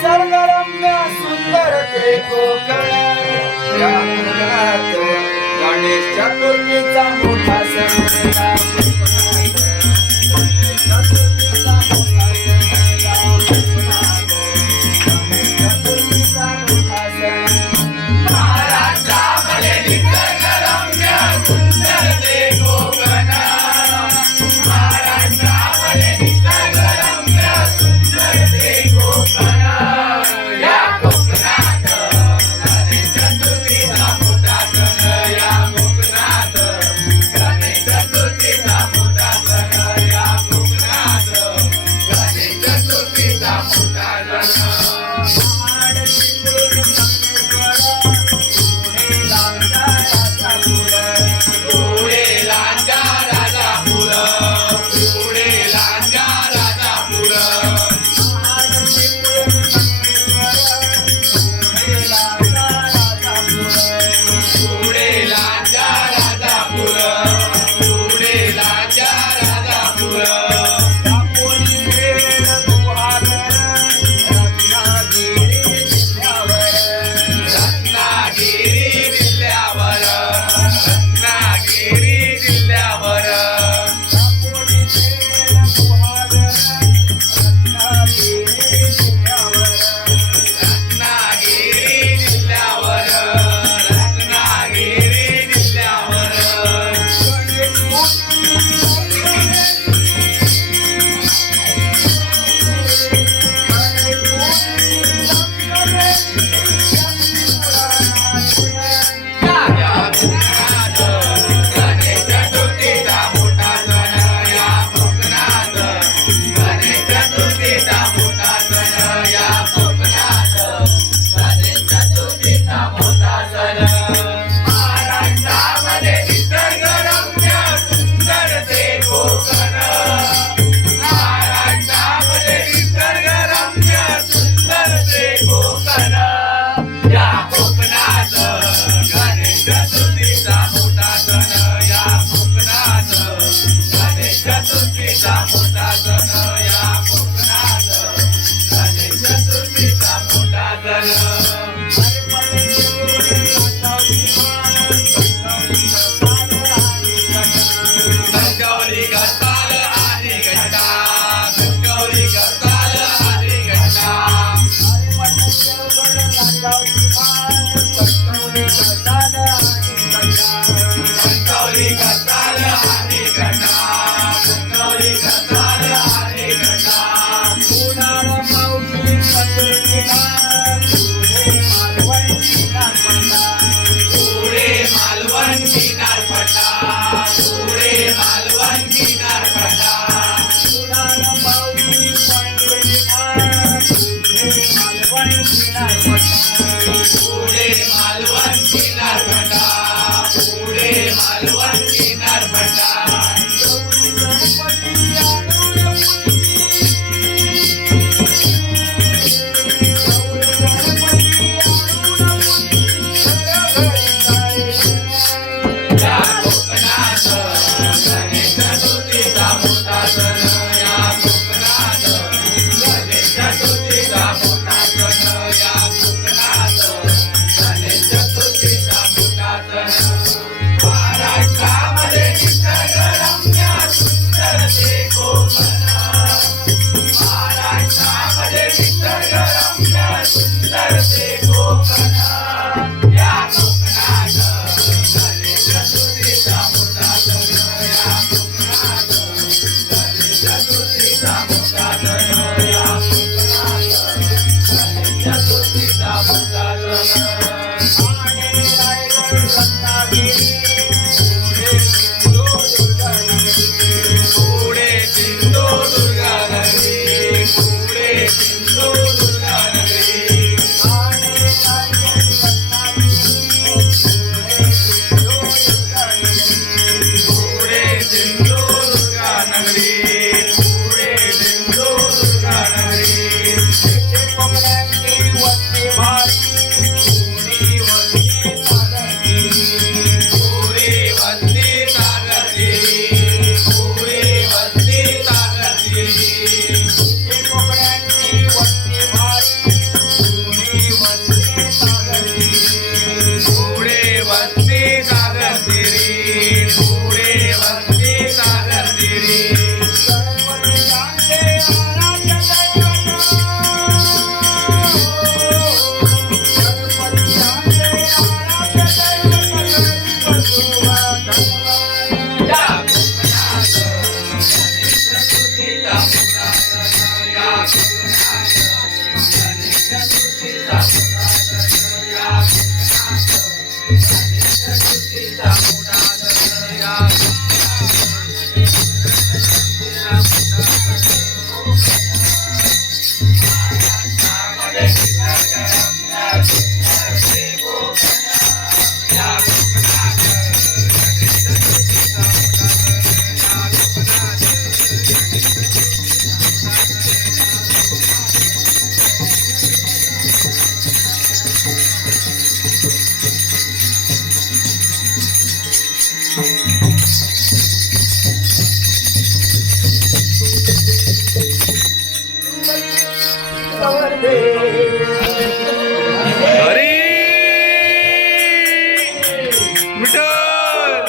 सर्वरम्य सुंदर ते कोकण या कोकणात गणेश चतुर्थीचा मोठा सण Thank you. Thank you. Hey.